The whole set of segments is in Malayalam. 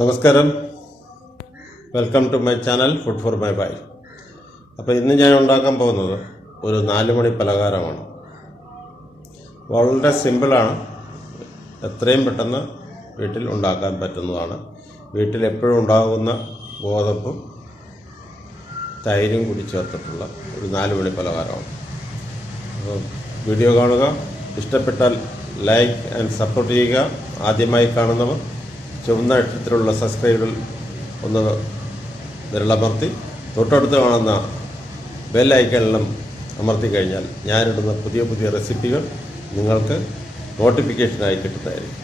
നമസ്കാരം, welcome to my channel food for my wife. അപ്പോൾ ഇന്ന് ഞാൻ ഉണ്ടാക്കാൻ പോകുന്നത് ഒരു 4 മണി പലഹാരമാണ്. വളരെ സിമ്പിളാണ്, എത്രയും പെട്ടെന്ന് വീട്ടിൽ ഉണ്ടാക്കാൻ പറ്റുന്നതാണ്. വീട്ടിൽ എപ്പോഴും ഉണ്ടാകുന്ന ഗോതമ്പും തൈരും കൂടി ചേർത്തിട്ടുള്ള ഒരു 4 മണി പലഹാരമാണ്. അപ്പോൾ വീഡിയോ കാണുക, ഇഷ്ടപ്പെട്ടാൽ ലൈക്ക് ആൻഡ് സപ്പോർട്ട് ചെയ്യുക. ആദ്യമായി കാണുന്നവർ ചുവന്ന അക്ഷരത്തിലുള്ള സബ്സ്ക്രൈബിൽ ഒന്ന് വിരലമർത്തി തൊട്ടടുത്ത് കാണുന്ന ബെൽ ഐക്കണിലും അമർത്തി കഴിഞ്ഞാൽ ഞാനിടുന്ന പുതിയ പുതിയ റെസിപ്പികൾ നിങ്ങൾക്ക് നോട്ടിഫിക്കേഷനായി കിട്ടുന്നതായിരിക്കും.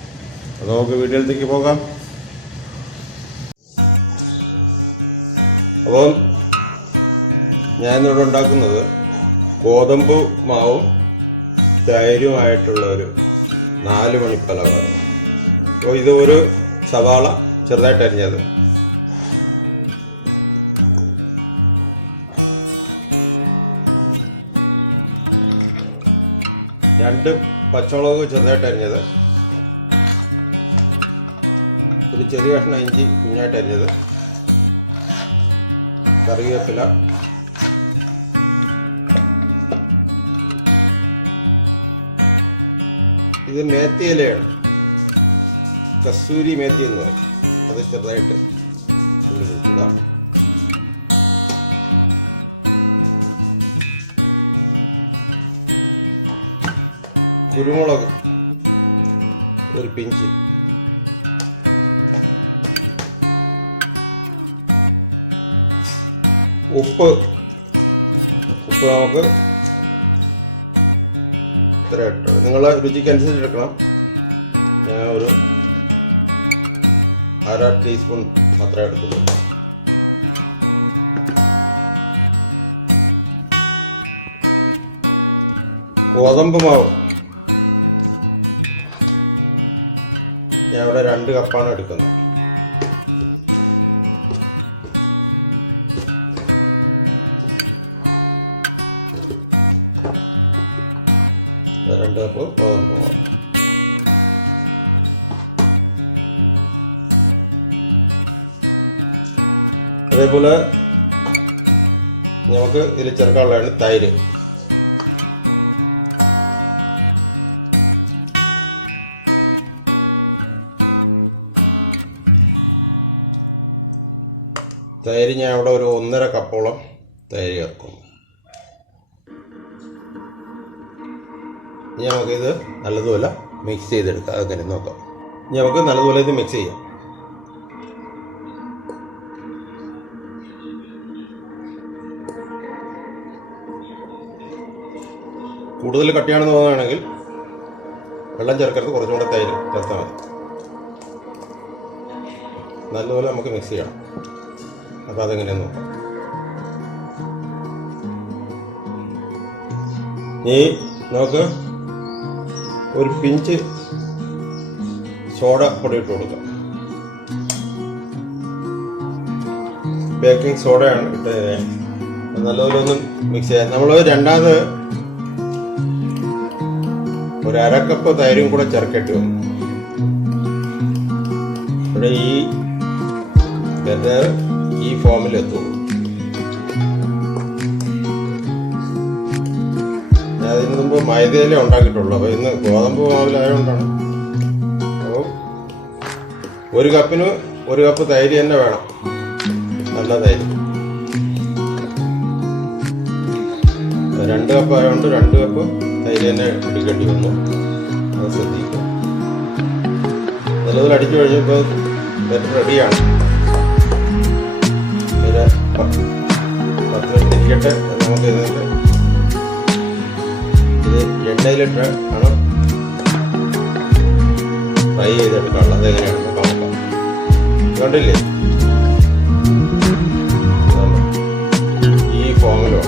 അപ്പോൾ നമുക്ക് വീഡിയോയിലേക്ക് പോകാം. അപ്പോൾ ഞാനിവിടെ ഉണ്ടാക്കുന്നത് ഗോതമ്പ് മാവും തൈരുമായിട്ടുള്ള ഒരു 4 മണി പലഹാരം. അപ്പോൾ ഇത് ഒരു സവാള ചെറുതായിട്ട് അരിഞ്ഞത്, രണ്ട് പച്ചമുളക് ചെറുതായിട്ട് അരിഞ്ഞത്, ഒരു ചെറിയ കഷ്ണം ഇഞ്ചി കുഞ്ഞായിട്ട് അരിഞ്ഞത്, കറിവേപ്പില, ഇത് മേത്തി ഇലയാണ്, കസൂരി മേത്തി എന്ന് പറയും. അത് ചെറുതായിട്ട് കൊടുക്കുക. കുരുമുളക് ഒരു പിഞ്ച്, ഉപ്പ് നമുക്ക് ഇത്ര ഇട്ടു. നിങ്ങളെ രുചിക്കനുസരിച്ച് എടുക്കണം. ഞാൻ ഒരു 1/2 ടീസ്പൂൺ മാത്രമേ എടുക്കുന്നുള്ളൂ. ഗോതമ്പ് മാവ് ഞാൻ ഇവിടെ 2 കപ്പാണ് എടുക്കുന്നത്. രണ്ട് കപ്പ് ഗോതമ്പ് മാവ്. അതേപോലെ നമുക്ക് ഇതിൽ ചേർക്കാനുള്ളതാണ് തൈര്. തൈര് ഞാൻ ഇവിടെ ഒരു 1.5 കപ്പോളം തൈര് ചേർക്കും. ഇനി നമുക്കിത് നല്ലതുപോലെ മിക്സ് ചെയ്തെടുക്കാം. അങ്ങനെ നോക്കാം. ഇനി നമുക്ക് നല്ലതുപോലെ ഇത് മിക്സ് ചെയ്യാം. കൂടുതൽ കട്ടിയാണെന്ന് തോന്നുകയാണെങ്കിൽ വെള്ളം ചേർക്കരുത്, കുറച്ചും കൂടെ തൈര് ചേർത്താൽ മതി. നല്ലപോലെ നമുക്ക് മിക്സ് ചെയ്യണം. അപ്പോൾ അതെങ്ങനെയാന്ന് നോക്കാം. ഇനി നമുക്ക് ഒരു പിഞ്ച് സോഡ പൊടി ഇട്ട് കൊടുക്കാം. ബേക്കിംഗ് സോഡയാണ് ഇട്ടത്. നല്ലപോലെ ഒന്ന് മിക്സ് ചെയ്യാം. നമ്മൾ രണ്ടാമത് ഒരു 1/2 കപ്പ് തൈരും കൂടെ ചേർക്കേണ്ടി വന്നു. ഇവിടെ ഈ ഫോമിൽ എത്തുള്ളൂ. ഞാൻ അതിന് മുമ്പ് മൈദയിലേ ഉണ്ടാക്കിയിട്ടുള്ളൂ. അപ്പോൾ ഇന്ന് ഗോതമ്പ് മാവിലായതുകൊണ്ടാണ്. അപ്പോൾ 1 കപ്പിന് 1 കപ്പ് തൈര് തന്നെ വേണം, നല്ല തൈര്. 2 കപ്പ് ആയതുകൊണ്ട് 2 കപ്പ് തൈര് തന്നെ പിടിക്കേണ്ടി വന്നു. അത് ശ്രദ്ധിക്കുക. നല്ലതിൽ അടിച്ചു കഴിഞ്ഞപ്പോൾ ബെറ്റർ റെഡിയാണ്. ഒരു 10 മിനിറ്റ് ഇരിക്കട്ടെ. നമുക്ക് ഇത് എണ്ണയിലിട്ട് ആണ് ഫ്രൈ ചെയ്തെടുക്കാനുള്ളത്. അതെങ്ങനെയാണെന്ന് നോക്കാം. കണ്ടില്ലേ, ഈ ഫോമിലോ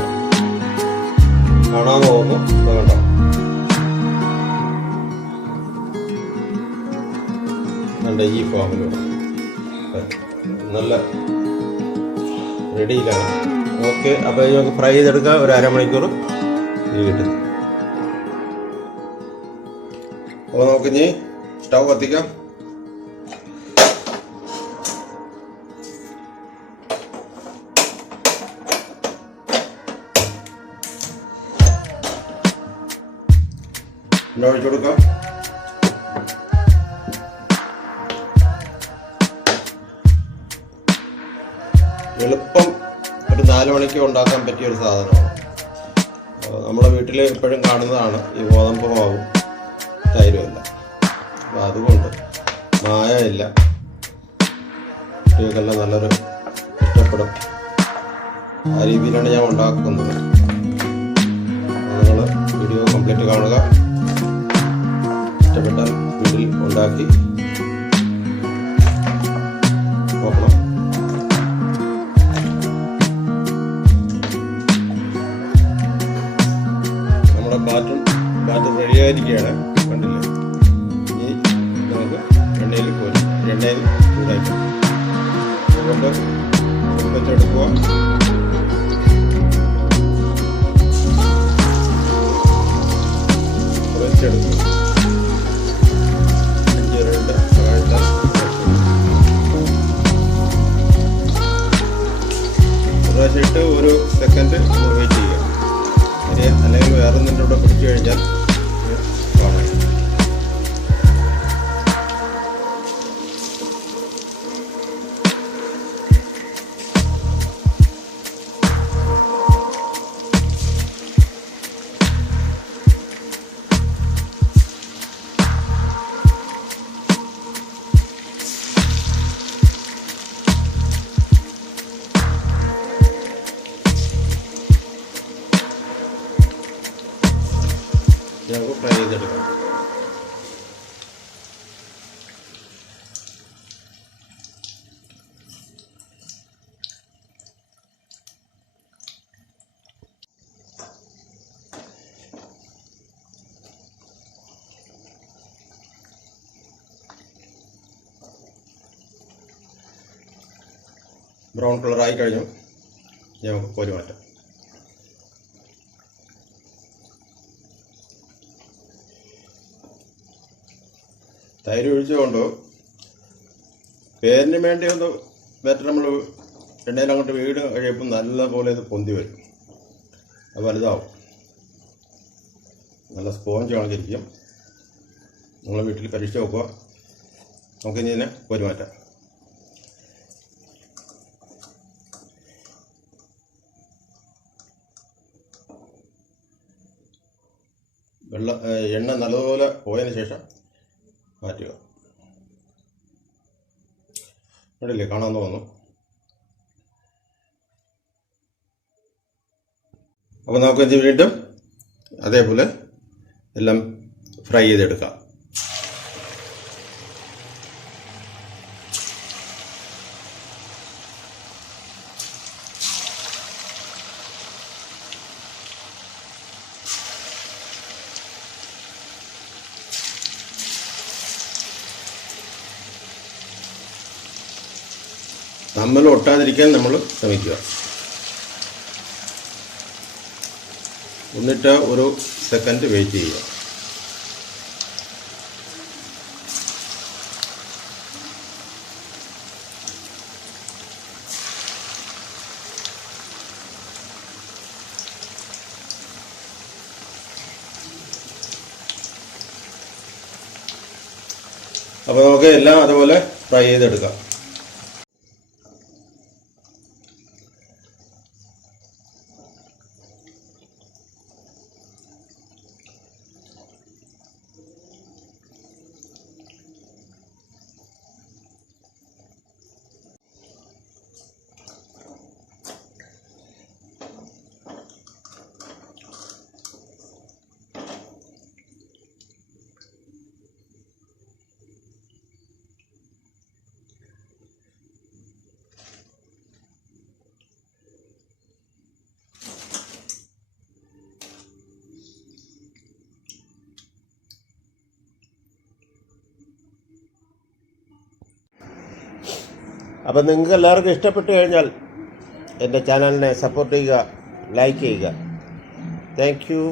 കാണാൻ പോകുന്നു. കണ്ടോ, ഈ ഫോമിലോ നല്ല റെഡിയിലാണ്. ഓക്കെ, അപ്പോൾ നമുക്ക് ഫ്രൈ ചെയ്തെടുക്കാം. ഒരു 1/2 മണിക്കൂർ ഇത് കിട്ടുന്നു. അപ്പോൾ നമുക്കിനി സ്റ്റൗ കത്തിക്കാം. ഒഴിച്ചു കൊടുക്കാം. എളുപ്പം ഒരു 4 മണിക്ക് ഉണ്ടാക്കാൻ പറ്റിയൊരു സാധനമാണ്. നമ്മുടെ വീട്ടിൽ എപ്പോഴും കാണുന്നതാണ് ഈ ഗോതമ്പ് മാവും തൈരുമല്ല. അപ്പോൾ അതുകൊണ്ട് മായമില്ല, കുട്ടികൾക്കെല്ലാം നല്ലൊരു ഇഷ്ടപ്പെടും. ആ രീതിയിലാണ് ഞാൻ ഉണ്ടാക്കുന്നത്. നിങ്ങൾ വീഡിയോ കംപ്ലീറ്റ് കാണുക. ഇഷ്ടപ്പെട്ടാൽ വീട്ടിൽ ഉണ്ടാക്കി നോക്കണം. നമ്മുടെ ബാറ്റർ റെഡിയായിരിക്കുകയാണ്. കണ്ടില്ലേ? ഈ നമുക്ക് എണ്ണയിൽ ചൂടാക്കി അതുകൊണ്ട് വെച്ചെടുക്കുക. കുറച്ചെടുക്കുക. 5 സഹായത്താൽ കുറച്ചിട്ട് ഒരു സെക്കൻഡ് വെയിറ്റ് ചെയ്യുക. അല്ലെങ്കിൽ വേറെ എന്തിൻ്റെ കൂടെ പിടിച്ചു കഴിഞ്ഞാൽ കാണാം. നമുക്ക് ഫ്രൈ ചെയ്തെടുക്കാം. ബ്രൗൺ കളറായി കഴിഞ്ഞു. നമുക്ക് കോരി മാറ്റാം. തൈര് ഒഴിച്ചുകൊണ്ട് പേരിന് വേണ്ടി ഒന്ന് ബാറ്റർ നമ്മൾ എണ്ണയിൽ അങ്ങോട്ട് വീട് കഴിയുമ്പോൾ നല്ലപോലെ ഇത് പൊന്തി വരും. അത് വലുതാവും. നല്ല സ്പോഞ്ച് കണക്കിരിക്കും. നിങ്ങൾ വീട്ടിൽ പരീക്ഷിച്ച് നോക്കുക. നമുക്കിനി ഇതിനെ കോരി മാറ്റാം. എണ്ണ നല്ലതുപോലെ പോയതിന് ശേഷം മാറ്റുക. കണ്ടില്ലേ? കാണാൻ തോന്നുന്നു. അപ്പോൾ നമുക്ക് ഇത് വീണ്ടും അതേപോലെ എല്ലാം ഫ്രൈ ചെയ്തെടുക്കാം. തമ്മിൽ ഒട്ടാതിരിക്കാൻ നമ്മൾ ശ്രമിക്കുക. എന്നിട്ട് ഒരു സെക്കൻഡ് വെയിറ്റ് ചെയ്യുക. അപ്പോൾ നമുക്ക് എല്ലാം അതുപോലെ ഫ്രൈ ചെയ്തെടുക്കാം. അപ്പം നിങ്ങൾക്ക് എല്ലാവർക്കും ഇഷ്ടപ്പെട്ടു കഴിഞ്ഞാൽ എൻ്റെ ചാനലിനെ സപ്പോർട്ട് ചെയ്യുക, ലൈക്ക് ചെയ്യുക. Thank you.